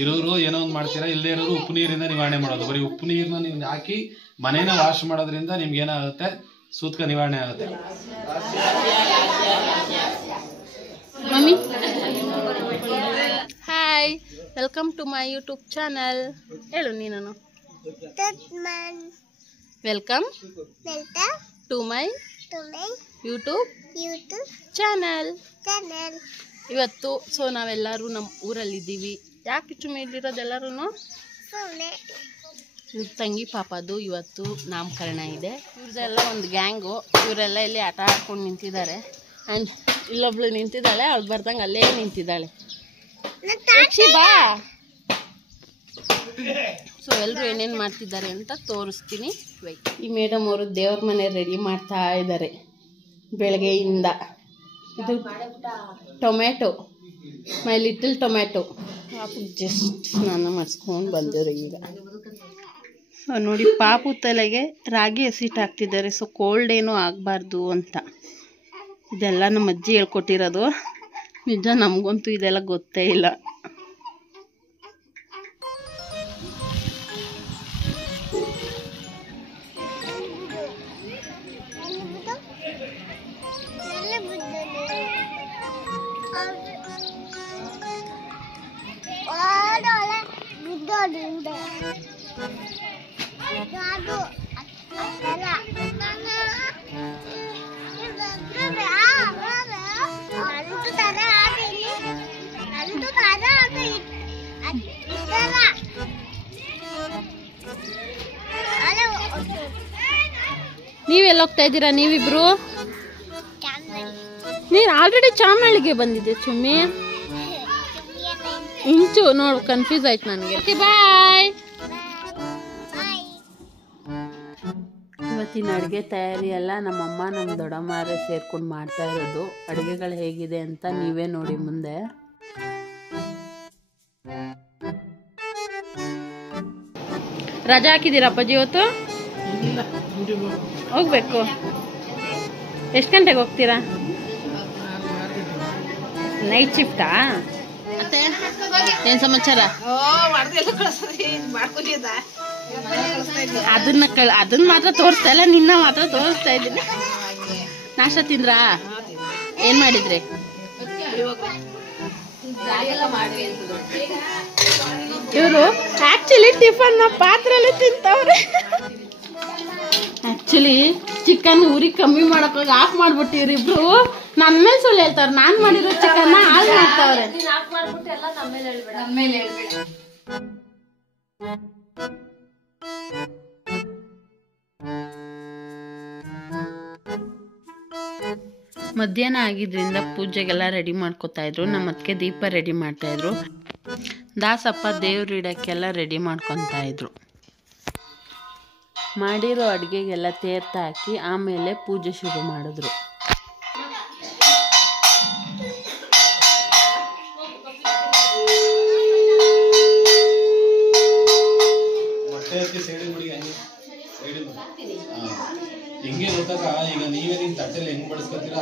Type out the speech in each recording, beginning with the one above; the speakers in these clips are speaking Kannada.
ಇರೋರು ಏನೋ ಒಂದು ಮಾಡ್ತೀರಾ, ಇಲ್ಲದೆ ಇರೋರು ಉಪ್ಪು ನೀರಿಂದ ನಿವಾರಣೆ ಮಾಡೋದು. ಬರೀ ಉಪ್ಪು ನೀರನ್ನ ನೀವು ಹಾಕಿ ಮನೇನ ವಾಶ್ ಮಾಡೋದ್ರಿಂದ ನಿಮ್ಗೆ ಏನಾಗುತ್ತೆ, ಸೂತ್ಕ ನಿವಾರಣೆ ಆಗುತ್ತೆ. Hi, welcome to my YouTube channel. ಹೇಳು ನೀನು. Welcome to my YouTube channel. ಇವತ್ತು ನಾವೆಲ್ಲರೂ ನಮ್ಮ ಊರಲ್ಲಿದ್ದೀವಿ. ಯಾಕೆ ಚುಮ್ಮಿ ಇಲ್ಲಿರೋದೆಲ್ಲರೂ? ಇವ್ರ ತಂಗಿ ಪಾಪದು ಇವತ್ತು ನಾಮಕರಣ ಇದೆ. ಇವ್ರದೆಲ್ಲ ಒಂದು ಗ್ಯಾಂಗು. ಇವರೆಲ್ಲ ಇಲ್ಲಿ ಆಟ ಆಡ್ಕೊಂಡು ನಿಂತಿದ್ದಾರೆ. ಆ್ಯಂಡ್ ಇಲ್ಲೊಬ್ಳು ನಿಂತಿದ್ದಾಳೆ, ಅವಳು ಬರ್ದಂಗೆ ಅಲ್ಲೇ ನಿಂತಿದ್ದಾಳೆ. ಬಾ. ಎಲ್ಲರೂ ಏನೇನು ಮಾಡ್ತಿದ್ದಾರೆ ಅಂತ ತೋರಿಸ್ತೀನಿ. ಈ ಮೇಡಮ್ ಅವರು ದೇವ್ರ ಮನೆ ರೆಡಿ ಮಾಡ್ತಾ ಇದ್ದಾರೆ ಬೆಳಗ್ಗೆಯಿಂದ. ಇದು ಟೊಮ್ಯಾಟೊ, ಮೈ ಲಿಟಲ್ ಟೊಮ್ಯಾಟೊ. ಪಾಪು ಜಸ್ಟ್ ಸ್ನಾನ ಮಾಡಿಸ್ಕೊಂಡು ಬಂದರು ಈಗ. ನೋಡಿ, ಪಾಪು ತಲೆಗೆ ರಾಗಿ ಹಸಿಟ್ಟು ಹಾಕ್ತಿದ್ದಾರೆ. ಕೋಲ್ಡ್ ಏನೂ ಆಗಬಾರ್ದು ಅಂತ. ಇದೆಲ್ಲ ನಮ್ಮ ಅಜ್ಜಿ ಹೇಳ್ಕೊಟ್ಟಿರೋದು. ನಿಜ, ನಮಗಂತೂ ಇದೆಲ್ಲ ಗೊತ್ತೇ ಇಲ್ಲ. ನೀವೆಲ್ಲ ಹೋಗ್ತಾ ಇದ್ದೀರಾ ನೀವಿಬ್ರು? ನೀನು ಆಲ್ರೆಡಿ ಚಾಮನಹಳ್ಳಿಗೆ ಬಂದಿದ್ದೆ ಚುಮ್ಮಿ. ಇಂಚು ನೋಡು, ಕನ್ಫ್ಯೂಸ್ ಆಯ್ತು ನನಗೆ. ಓಕೆ, ಬಾಯ್. ಇವತ್ತಿನ ಅಡುಗೆ ತಯಾರಿ ಎಲ್ಲ ನಮ್ಮಮ್ಮ ನಮ್ಮ ದೊಡ್ಡಮ್ಮರೇ ಸೇರ್ಕೊಂಡು ಮಾಡ್ತಾ ಇರೋದು. ಅಡುಗೆಗಳು ಹೇಗಿದೆ ಅಂತ ನೀವೇ ನೋಡಿ ಮುಂದೆ. ರಜಾ ಹಾಕಿದ್ದೀರಾ ಅಪ್ಪಾಜಿ ಇವತ್ತು? ಹೋಗ್ಬೇಕು. ಎಷ್ಟು ಗಂಟೆಗೆ ಹೋಗ್ತೀರಾ? ನೈಟ್ ಶಿಫ್ಟಾ? ಏನ್ ಸಮಾಚಾರ? ಅದನ್ನ ಮಾತ್ರ ತೋರಿಸ್ತಾ ಇಲ್ಲ, ನಿನ್ನ ಮಾತ್ರ ತೋರಿಸ್ತಾ ಇದ್ದೀನಿ. ನಾಷ್ಟ ತಿಂದ್ರಾ? ಏನ್ ಮಾಡಿದ್ರಿ? ಇವರು ಆಕ್ಚುಲಿ ಟಿಫನ್ ಪಾತ್ರೆಯಲ್ಲಿ ತಿಂತವ್ರೆ. ಆಕ್ಚುಲಿ ಚಿಕನ್ ಉರಿ ಕಮ್ಮಿ ಮಾಡೋಕ್ಕಾಗಿ ಆಫ್ ಮಾಡ್ಬಿಟ್ಟಿವ್ರಿ ಇಬ್ರು. ನನ್ನ ಮೇಲೆ ಸುಳ್ಳು ಹೇಳ್ತಾವ್ರೆ. ನಾನ್ ಮಾಡಿರೋ ಚಿಕನ್ ಹಾಳು ಮಾಡ್ತಾವ್ರೆ. ಮಧ್ಯಾಹ್ನ ಆಗಿದ್ರಿಂದ ಪೂಜೆಗೆಲ್ಲ ರೆಡಿ ಮಾಡ್ಕೋತಾ ಇದ್ರು. ನಮ್ಮ ಅದಕ್ಕೆ ದೀಪ ರೆಡಿ ಮಾಡ್ತಾ ಇದ್ರು. ದಾಸಪ್ಪ ದೇವ್ರು ಇಡಕ್ಕೆಲ್ಲ ರೆಡಿ ಮಾಡ್ಕೊತಾ ಇದ್ರು. ಮಾಡಿರೋ ಅಡುಗೆಗೆಲ್ಲ ತೀರ್ಥ ಹಾಕಿ ಆಮೇಲೆ ಪೂಜೆ ಶುರು ಮಾಡಿದ್ರು. ಹೆಂಗೆ ಗೊತ್ತಾಗ, ಈಗ ನೀವೇ ನಿಮ್ ತಟ್ಟೆಲಿ ಹೆಂಗ್ ಬಳಸ್ಕೊತೀರಾ?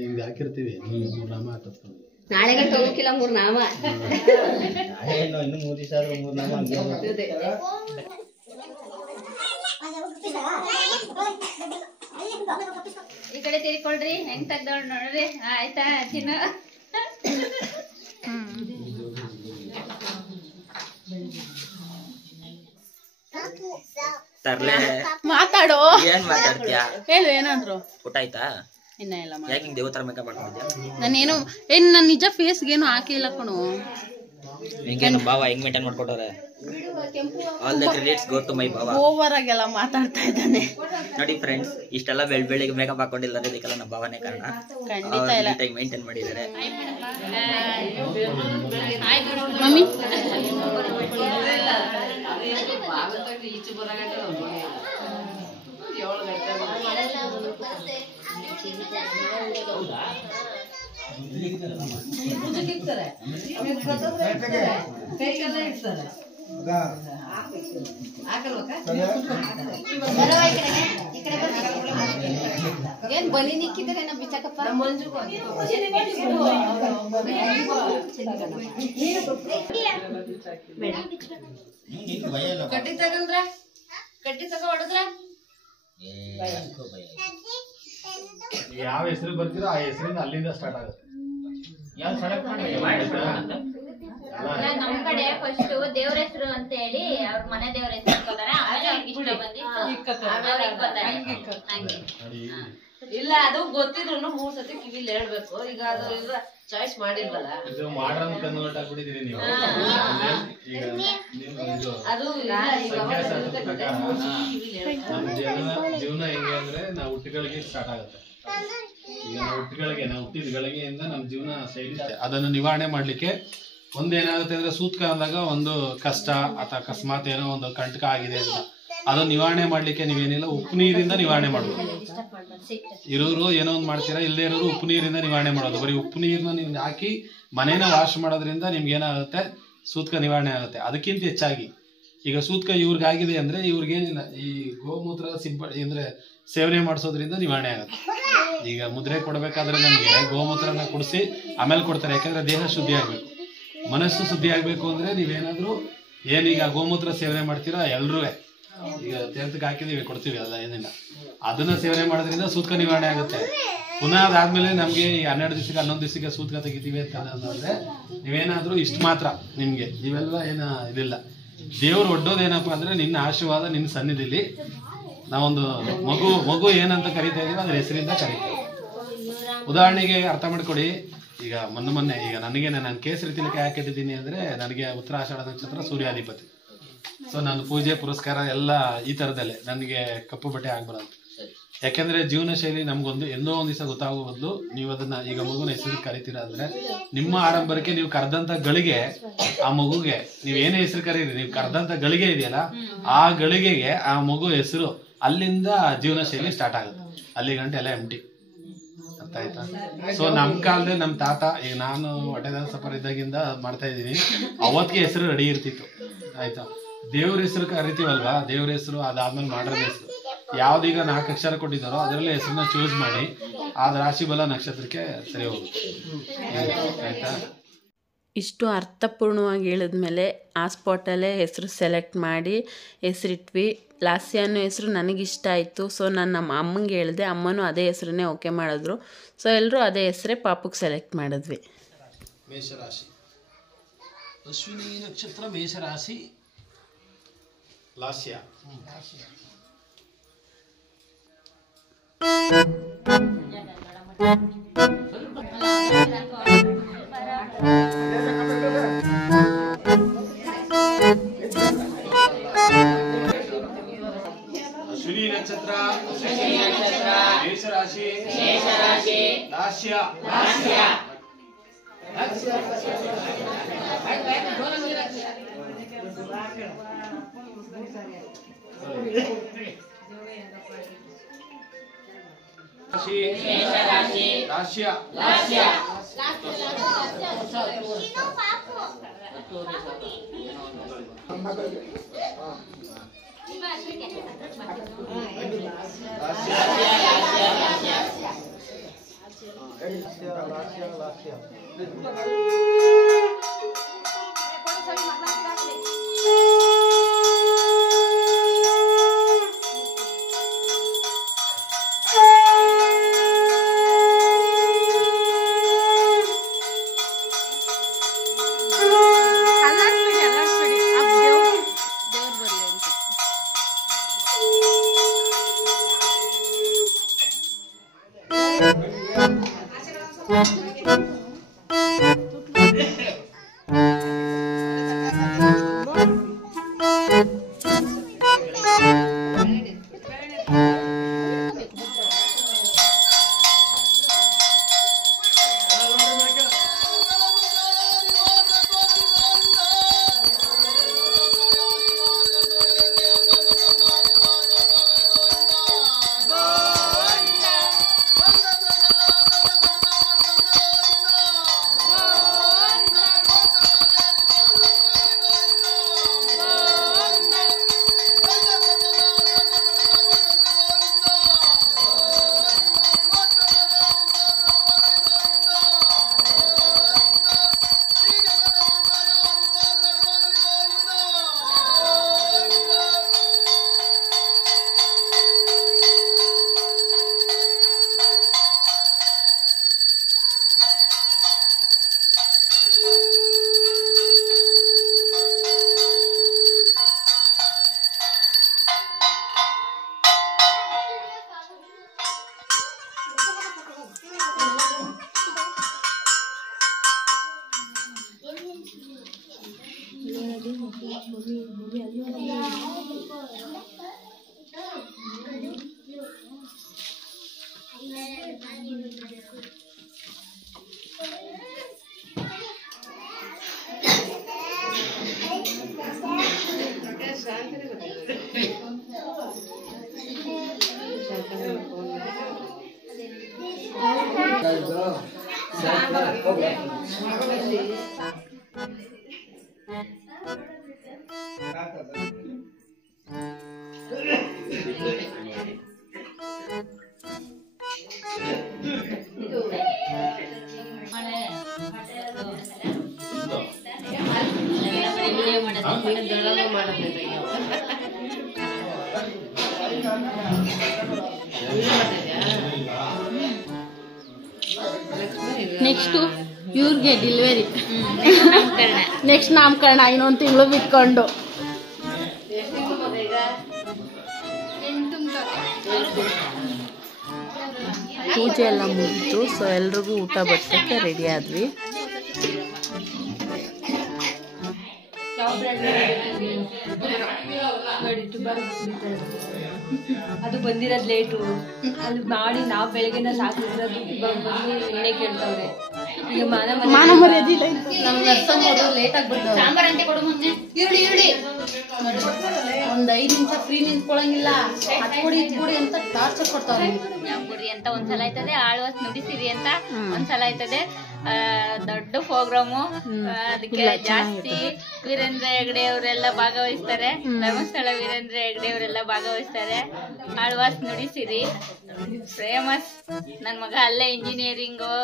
ಹಿಂಗೆ ಹಾಕಿರ್ತೀವಿ ಮೂರು ನಾಮ ಹಾಕಿಸ್ಕೊಂಡು ನಾಳೆಗೆ ಹೋಗಕ್ಕಿಲ್ಲ 3 ನಾಮ ಇನ್ನು 3 ದಿವಸ ಆದ್ರೂ 3 ನಾಮ ಈ ಕಡೆ ತಿರ್ಕೊಳ್ರಿ ಹೆಂಗ್ ತೆಗ್ದೋಳ್ ನೋಡ್ರಿ ಆಯ್ತಾ ಚಿನ್ನ ತರ್ಲೆ ಮಾತಾಡೋ ಏನ್ ಮಾತಾಡ್ತೀಯ ಹೇಳು ಏನಾದ್ರು ಊಟ ಆಯ್ತಾ ಇನ್ನ ಇಲ್ಲ ಯಾಕೆ ಹಿಂಗ್ ದೇವತರ ಮೇಕಪ್ ಮಾಡ್ಕೊಂಡ್ಯಾ ನಾನೇನು ನನ್ ನಿಜ ಫೇಸ್ಗೇನು ಹಾಕಿಲ್ಲ ಕಣು ಹಿಂಗೆ ನಮ್ಮ ಬಾವ ಹೆಂಗ್ ಮೇಂಟೈನ್ ಮಾಡ್ಕೊಟ್ಟವ್ರೆ all the credits go to my ಬಾವ ಓವರ್ ಆಗೆಲ್ಲ ಮಾತಾಡ್ತಾ ಇದ್ದಾನೆ ನೋಡಿ ಫ್ರೆಂಡ್ಸ್ ಇಷ್ಟೆಲ್ಲ ಬೆಳಿಗ್ಗೆ ಮೇಕಪ್ ಹಾಕೊಂಡಿಲ್ಲ ಇದಕ್ಕೆಲ್ಲ ನಮ್ಮ ಬಾವನೇ ಕಾರಣ ಖಂಡಿತ ಇಲ್ಲ ನೀಟಾಗಿ ಮೇಂಟೈನ್ ಮಾಡಿದ್ದಾರೆ ಮಮ್ಮಿ ಏನ್ ಬಲಿ ನಿಕ್ಕಿದ್ರೆ ನಮ್ ಬಿಚ್ಚಕಪ್ಪ ಕಟ್ಟಿ ತಗಂದ್ರ ಕಟ್ಟಿ ತಗ ಹೊಡದ್ರ ಯಾವ ಹೆಸರು ಬರ್ತೀರೋ ಆ ಹೆಸರಿಂದ ಅಲ್ಲಿಂದ ಸ್ಟಾರ್ಟ್ ಆಗುತ್ತೆ. ನಮ್ ಕಡೆ ಫಸ್ಟ್ ದೇವ್ರ ಹೆಸರು ಅಂತ ಹೇಳಿ ಅವ್ರ ಮನೆ ದೇವ್ರ ಹೆಸರು ಇಟ್ಕೋತಾರೆ ಆಮೇಲೆ ಅವ್ರಿಗೆ ಇಷ್ಟ ಬಂದಿದ್ದು ಇಲ್ಲ ಅದು ಗೊತ್ತಿದ್ರು 3 ಸತಿ ಕಿವಿಲಿ ಹೇಳ್ಬೇಕು. ಈಗ ಅದು ಇಲ್ಲ ಚಾಯ್ಸ್ ಮಾಡಿಲ್ವಲ್ಲ, ಇದು ಮಾಡರ್ನ್ ಕನ್ವರ್ಟ್ ಆಗ್ಬಿಟ್ಟಿದ್ದೀರಿ ನೀವು. ಈಗ ನೀವು ಅದು ಸಂಖ್ಯಾಶಾಸ್ತ್ರದ ಪ್ರಕಾರ ನಮ್ಮ ಜೀವನ ಹೆಂಗೆ ಅಂದ್ರೆ ನಾವು ಹುಟ್ಟುಗಳಿಗೆ ಸ್ಟಾರ್ಟ್ ಆಗುತ್ತೆ. ಈಗ ನಾವು ಹುಟ್ಟಿದ ಗಳಿಗೆಯಿಂದ ನಮ್ಮ ಜೀವನ ಶೈಲಿ ಅದನ್ನು ನಿವಾರಣೆ ಮಾಡ್ಲಿಕ್ಕೆ ಒಂದೇನಾಗುತ್ತೆ ಅಂದ್ರೆ ಸೂತ್ಕ ಅಂದಾಗ ಒಂದು ಕಷ್ಟ ಅಥವಾ ಅಕಸ್ಮಾತ್ ಏನೋ ಒಂದು ಕಂಟಕ ಆಗಿದೆ ಅಂತ ಅದನ್ನ ನಿವಾರಣೆ ಮಾಡ್ಲಿಕ್ಕೆ ನೀವೇನಿಲ್ಲ ಉಪ್ಪು ನೀರಿಂದ ನಿವಾರಣೆ ಮಾಡೋದು. ಇರೋರು ಏನೋ ಒಂದು ಮಾಡ್ತೀರಾ, ಇಲ್ಲದೆ ಇರೋರು ಉಪ್ಪು ನೀರಿಂದ ನಿವಾರಣೆ ಮಾಡೋದು. ಬರೀ ಉಪ್ಪು ನೀರನ್ನ ನೀವು ಹಾಕಿ ಮನೇನ ವಾಶ್ ಮಾಡೋದ್ರಿಂದ ನಿಮ್ಗೆ ಏನಾಗುತ್ತೆ, ಸೂತ್ಕ ನಿವಾರಣೆ ಆಗುತ್ತೆ. ಅದಕ್ಕಿಂತ ಹೆಚ್ಚಾಗಿ ಈಗ ಸೂತ್ಕ ಇವ್ರಿಗಾಗಿದೆ ಅಂದ್ರೆ ಇವ್ರಿಗೇನಿಲ್ಲ, ಈ ಗೋಮೂತ್ರ ಅಂದ್ರೆ ಸೇವನೆ ಮಾಡಿಸೋದ್ರಿಂದ ನಿವಾರಣೆ ಆಗುತ್ತೆ. ಈಗ ಮುದ್ರೆ ಕೊಡ್ಬೇಕಾದ್ರೆ ನಮ್ಗೆ ಗೋಮೂತ್ರನ ಕುಡಿಸಿ ಆಮೇಲೆ ಕೊಡ್ತಾರೆ. ಯಾಕಂದ್ರೆ ದೇಹ ಶುದ್ಧಿ ಆಗ್ಬೇಕು, ಮನಸ್ಸು ಶುದ್ಧಿ ಆಗ್ಬೇಕು ಅಂದ್ರೆ ನೀವೇನಾದ್ರೂ ಏನೀಗ ಗೋಮೂತ್ರ ಸೇವನೆ ಮಾಡ್ತೀರಾ ಎಲ್ರೂ ಈಗ ತೀರ್ಥಕ್ಕೆ ಹಾಕಿದೀವಿ ಕೊಡ್ತೀವಿ, ಅಲ್ಲ ಏನಿಲ್ಲ, ಅದನ್ನ ಸೇವನೆ ಮಾಡೋದ್ರಿಂದ ಸೂತ್ಕ ನಿವಾರಣೆ ಆಗುತ್ತೆ. ಪುನಃ ಅದಾದ್ಮೇಲೆ ನಮ್ಗೆ ಈ 12 ದಿವಸಕ್ಕೆ 11 ದಿವಸಕ್ಕೆ ಸೂತ್ಕ ತೆಗಿತೀವಿ ಅಂತ ಅಂದ್ರೆ ನೀವೇನಾದ್ರೂ ಇಷ್ಟು ಮಾತ್ರ ನಿಮ್ಗೆ ಇವೆಲ್ಲ ಏನ ಇದಿಲ್ಲ. ದೇವ್ರು ಒಡ್ಡೋದೇನಪ್ಪ ಅಂದ್ರೆ ನಿನ್ನ ಆಶೀರ್ವಾದ ನಿನ್ನ ಸನ್ನಿಧಿಲಿ ನಾವೊಂದು ಮಗು ಏನಂತ ಕರಿತಾ ಇದೀವಿ ಅದ್ರ ಹೆಸರಿಂದ ಕರಿತೀವಿ. ಉದಾಹರಣೆಗೆ ಅರ್ಥ ಮಾಡ್ಕೊಡಿ, ಈಗ ಮೊನ್ನೆ ಈಗ ನನಗೆ ನಾನು ಕೇಸರಿ ತಿಲಕ ಯಾಕೆ ಇಟ್ಟಿದ್ದೀನಿ ಅಂದ್ರೆ ನನಗೆ ಉತ್ತರಾಷಾಢ ನಕ್ಷತ್ರ ಸೂರ್ಯಾಧಿಪತಿ. ಸೊ ನನ್ನ ಪೂಜೆ ಪುರಸ್ಕಾರ ಎಲ್ಲ ಈ ತರದಲ್ಲೇ ನನಗೆ ಕಪ್ಪು ಬಟ್ಟೆ ಆಗ್ಬಾರ್ದು. ಯಾಕೆಂದ್ರೆ ಜೀವನ ಶೈಲಿ ನಮ್ಗೊಂದು ಎಂದೋ ಒಂದ್ ದಿವಸ ಗೊತ್ತಾಗೋ ಬದಲು ನೀವು ಅದನ್ನ ಈಗ ಮಗುನ ಹೆಸರು ಕರಿತೀರಾ ಅಂದ್ರೆ ನಿಮ್ಮ ಆರಂಭಕ್ಕೆ ನೀವು ಕರೆದಂತ ಗಳಿಗೆ ಆ ಮಗುಗೆ ನೀವ್ ಏನೇ ಹೆಸರು ಕರೀರಿ, ನೀವು ಕರೆದಂತ ಗಳಿಗೆ ಇದೆಯಲ್ಲ ಆ ಗಳಿಗೆಗೆ ಆ ಮಗು ಹೆಸರು ಅಲ್ಲಿಂದ ಜೀವನ ಶೈಲಿ ಸ್ಟಾರ್ಟ್ ಆಗುತ್ತೆ. ಅಲ್ಲಿ ಗಂಟೆ ಎಲ್ಲ ಎಂಟಿ. ಅರ್ಥ ಆಯ್ತಾ? ಸೊ ನಮ್ ಕಾಲದಲ್ಲಿ ನಮ್ ತಾತ, ಈಗ ನಾನು ಹೊಟ್ಟೆದಾರ ಸಫರ್ ಇದ್ದಾಗಿಂದ ಮಾಡ್ತಾ ಇದ್ದೀನಿ, ಅವತ್ತಿಗೆ ಹೆಸರು ರೆಡಿ ಇರ್ತಿತ್ತು. ಆಯ್ತಾ? ದೇವ್ರ ಹೆಸರು ಕರಿತೀವಲ್ವಾ, ದೇವ್ರ ಹೆಸರು ಅದಾದ್ಮೇಲೆ ಮಾಡ್ರ ಹೆಸರು ಯಾವ್ದೀಗ 4 ಅಕ್ಷರ ಕೊಟ್ಟಿದ್ದಾರೋ ಅದರಲ್ಲೇ ಹೆಸರನ್ನ ಚೂಸ್ ಮಾಡಿ ಆ ರಾಶಿ ಬಲ ನಕ್ಷತ್ರಕ್ಕೆ ಸರಿ ಹೋಗುತ್ತೆ. ಆಯ್ತಾ? ಇಷ್ಟು ಅರ್ಥಪೂರ್ಣವಾಗಿ ಹೇಳಿದ್ಮೇಲೆ ಆ ಸ್ಪಾಟಲ್ಲೇ ಹೆಸರು ಸೆಲೆಕ್ಟ್ ಮಾಡಿ ಹೆಸರಿಟ್ವಿ. ಲಾಸ್ಯ ಅನ್ನೋ ಹೆಸರು ನನಗಿಷ್ಟ ಆಯಿತು. ಸೊ ನಾನು ನಮ್ಮ ಅಮ್ಮಂಗೆ ಹೇಳಿದೆ, ಅಮ್ಮನೂ ಅದೇ ಹೆಸರನ್ನೇ ಓಕೆ ಮಾಡಿದ್ರು. ಸೊ ಎಲ್ಲರೂ ಅದೇ ಹೆಸರೇ ಪಾಪಕ್ಕೆ ಸೆಲೆಕ್ಟ್ ಮಾಡಿದ್ವಿ. ಮೇಷರಾಶಿ, ಅಶ್ವಿನಿ ನಕ್ಷತ್ರ, ಮೇಷರಾಶಿ, ಲಾಸ್ಯ. ಅಶ್ವಿನಿ ನಕ್ಷತ್ರ, ಮೇಷರಾಶಿ, ಲಾಸ್ಯ ಲಾಸ್ಯ ನೆಕ್ಸ್ಟು ಇವ್ರಿಗೆ ಡೆಲಿವರಿ, ನೆಕ್ಸ್ಟ್ ನಾಮಕರಣ ಇನ್ನೊಂದು ತಿಂಗಳು ಬಿಟ್ಕೊಂಡು. ಪೂಜೆ ಎಲ್ಲ ಮುಗಿತು. ಸೊ ಎಲ್ರಿಗೂ ಊಟ ಬಡ್ಸೋಕ್ಕೆ ರೆಡಿ ಆದ್ವಿ. ಅದು ಬಂದಿರೋದು ಲೇಟು, ಅಲ್ಲಿ ಮಾಡಿ ನಾವು ಬೆಳಗ್ಗೆನ ಸಾಕಿರೋದು ಇವಾಗ ಬಂದು ಎಣ್ಣೆ ಕೇಳ್ತವ್ರೆ. ಈಗ ಮಾನ ಮರ್ಯಾದಿಲ್ಲ. ನಮ್ಮ ನರ್ಸಮ್ಮರು ಲೇಟಾಗಿ ಬಂದವ್ರು. ಸಾಂಬಾರ್ ಅಂತ ಕೊಡು ಮುಂದೆ. ಒಂದು 5 ನಿಮಿಷ ಫ್ರೀ ನಿಂತ್ಕೊಳಂಗಿಲ್ಲ. ಅದು ಕೊಡಿ ಇದು ಕೊಡಿ ಅಂತ ಟಾರ್ಚರ್ ಕೊಡ್ತಾವ್ರೆ. ಕೊಡಿ ಅಂತ ಒಂದ್ಸಲ ಆಯ್ತದೆ, ಆಳ್ವಾಸ್ ನುಡಿಸಿರಿ ಅಂತ ಒಂದ್ಸಲ ಆಯ್ತದೆ. ದೊಡ್ಡ ಪ್ರೋಗ್ರಾಮು, ಅದಕ್ಕೆ ಜಾಸ್ತಿ ವೀರೇಂದ್ರ ಹೆಗ್ಡೆ ಅವರೆಲ್ಲ ಭಾಗವಹಿಸ್ತಾರೆ. ಧರ್ಮಸ್ಥಳ ವೀರೇಂದ್ರ ಹೆಗ್ಡೆ ಅವರೆಲ್ಲ ಭಾಗವಹಿಸ್ತಾರೆ. ಆಳ್ವಾಸ್ ನುಡಿಸಿರಿ ಫೇಮಸ್. ನನ್ ಮಗ ಅಲ್ಲೇ engineering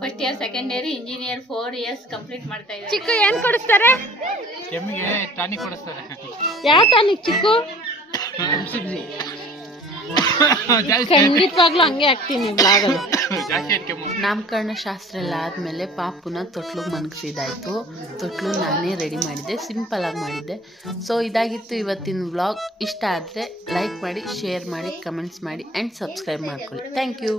first year, second year, engineer 4 years complete ಮಾಡ್ತಾ ಇದ್ದಾರೆ. ಚಿಕ್ಕು ಏನ್ ಕೊಡಿಸ್ತಾರೆ? ಕೆಮ್ಮಿಗೆ ಟಾನಿಕ್ ಕೊಡಿಸ್ತಾರೆ. ಯಾವ ಟಾನಿಕ್ ಚಿಕ್ಕು? ಖಂಡಿತವಾಗ್ಲೂ ಹಂಗೆ ಆಗ್ತೀನಿ ಬ್ಲಾಗಲ್ಲಿ. ನಾಮಕರಣ ಶಾಸ್ತ್ರ ಎಲ್ಲ ಆದ್ಮೇಲೆ ಪಾಪುನ ತೊಟ್ಲಿಗೆ ಮನಗಿಸಿದಾಯ್ತು. ತೊಟ್ಲು ನಾನೇ ರೆಡಿ ಮಾಡಿದ್ದೆ, ಸಿಂಪಲ್ ಆಗಿ ಮಾಡಿದ್ದೆ. ಸೊ ಇದಾಗಿತ್ತು ಇವತ್ತಿನ ವ್ಲಾಗ್. ಇಷ್ಟ ಆದರೆ ಲೈಕ್ ಮಾಡಿ, ಶೇರ್ ಮಾಡಿ, ಕಮೆಂಟ್ಸ್ ಮಾಡಿ ಆ್ಯಂಡ್ ಸಬ್ಸ್ಕ್ರೈಬ್ ಮಾಡ್ಕೊಳ್ಳಿ. Thank you.